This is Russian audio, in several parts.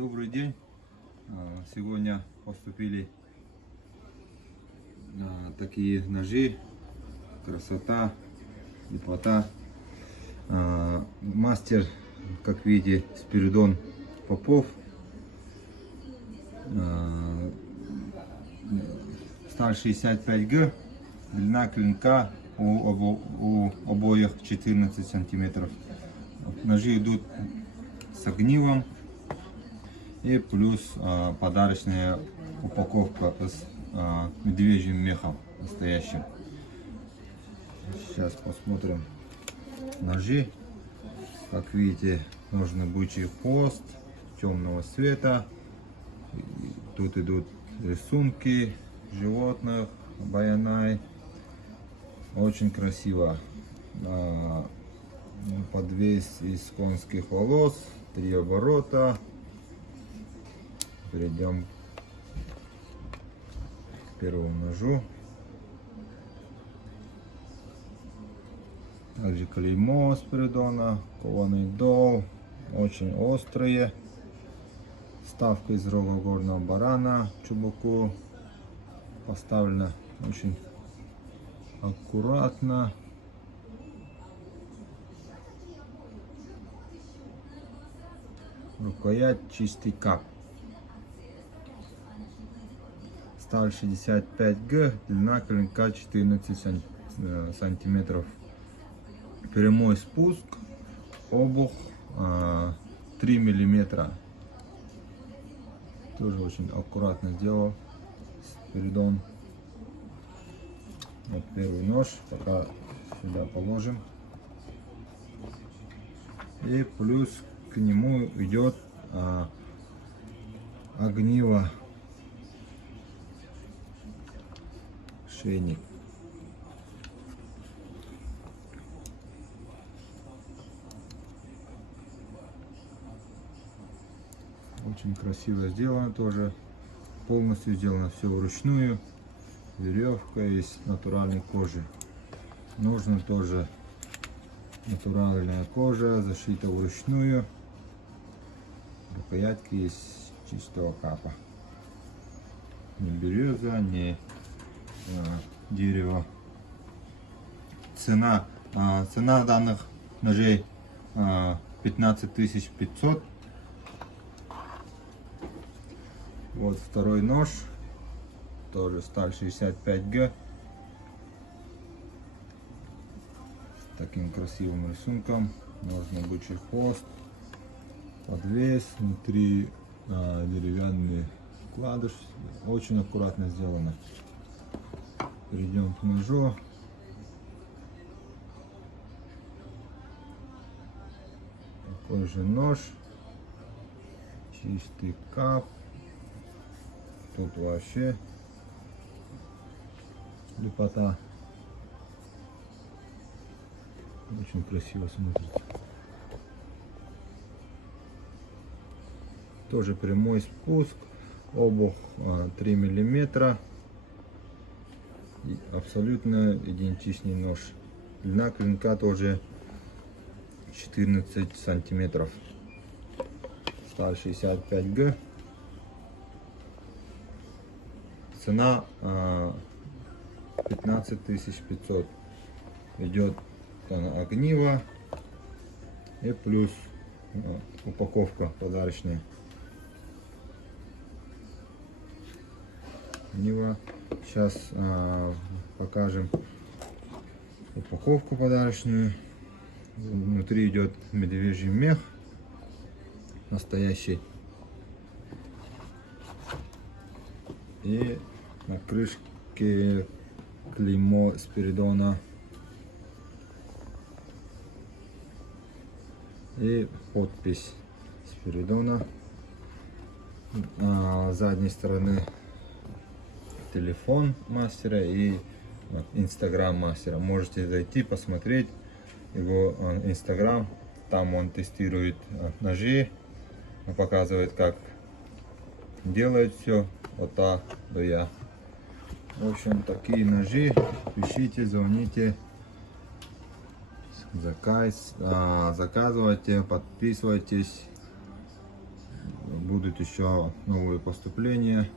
Добрый день. Сегодня поступили такие ножи. Красота, лепота. Мастер, как видите, Спиридон Попов. Сталь 65Г. Длина клинка у обоих 14 сантиметров. Ножи идут с огнивом. И плюс подарочная упаковка с медвежьим мехом настоящим. Сейчас посмотрим ножи. Как видите, ножный бычий хвост темного цвета. Тут идут рисунки животных, баянай. Очень красиво. Подвес из конских волос, 3 оборота. Перейдем к первому ножу. Также клеймо Спиридона, кованый дол, очень острые. Вставка из рога горного барана чубуку поставлена очень аккуратно. Рукоять чистый кап. Сталь 65Г, длина клинка 14 сантиметров. Прямой спуск, обух 3 миллиметра. Тоже очень аккуратно сделал Спиридон. Вот первый нож, пока сюда положим. И плюс к нему идет огниво. Шейник. Очень красиво сделано тоже. Полностью сделано все вручную. Веревка из натуральной кожи. Нужно тоже натуральная кожа, зашита вручную. Рукоятки из чистого капа. Не береза, не дерево. Цена данных ножей 15 500. Вот второй нож, тоже сталь 65Г, с таким красивым рисунком. Ножный бычий хвост, подвес, внутри деревянный вкладыш, очень аккуратно сделано. Перейдем к ножу. Такой же нож, чистый кап. Тут вообще лепота. Очень красиво смотрится. Тоже прямой спуск, обух 3 миллиметра. Абсолютно идентичный нож. Длина клинка тоже 14 сантиметров. Сталь 65Г. Цена 15 500. Идет огниво и плюс упаковка подарочная. Огниво. Сейчас покажем упаковку подарочную. Внутри идет медвежий мех настоящий. И на крышке клеймо Спиридона. И подпись Спиридона. С задней стороны телефон мастера и инстаграм мастера. Можете зайти посмотреть его инстаграм. Там он тестирует ножи, показывает, как делает все от А до Я. В общем, такие ножи. Пишите, звоните, заказывайте, подписывайтесь. будут еще новые поступления.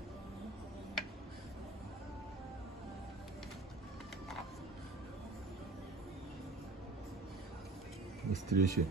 До встречи.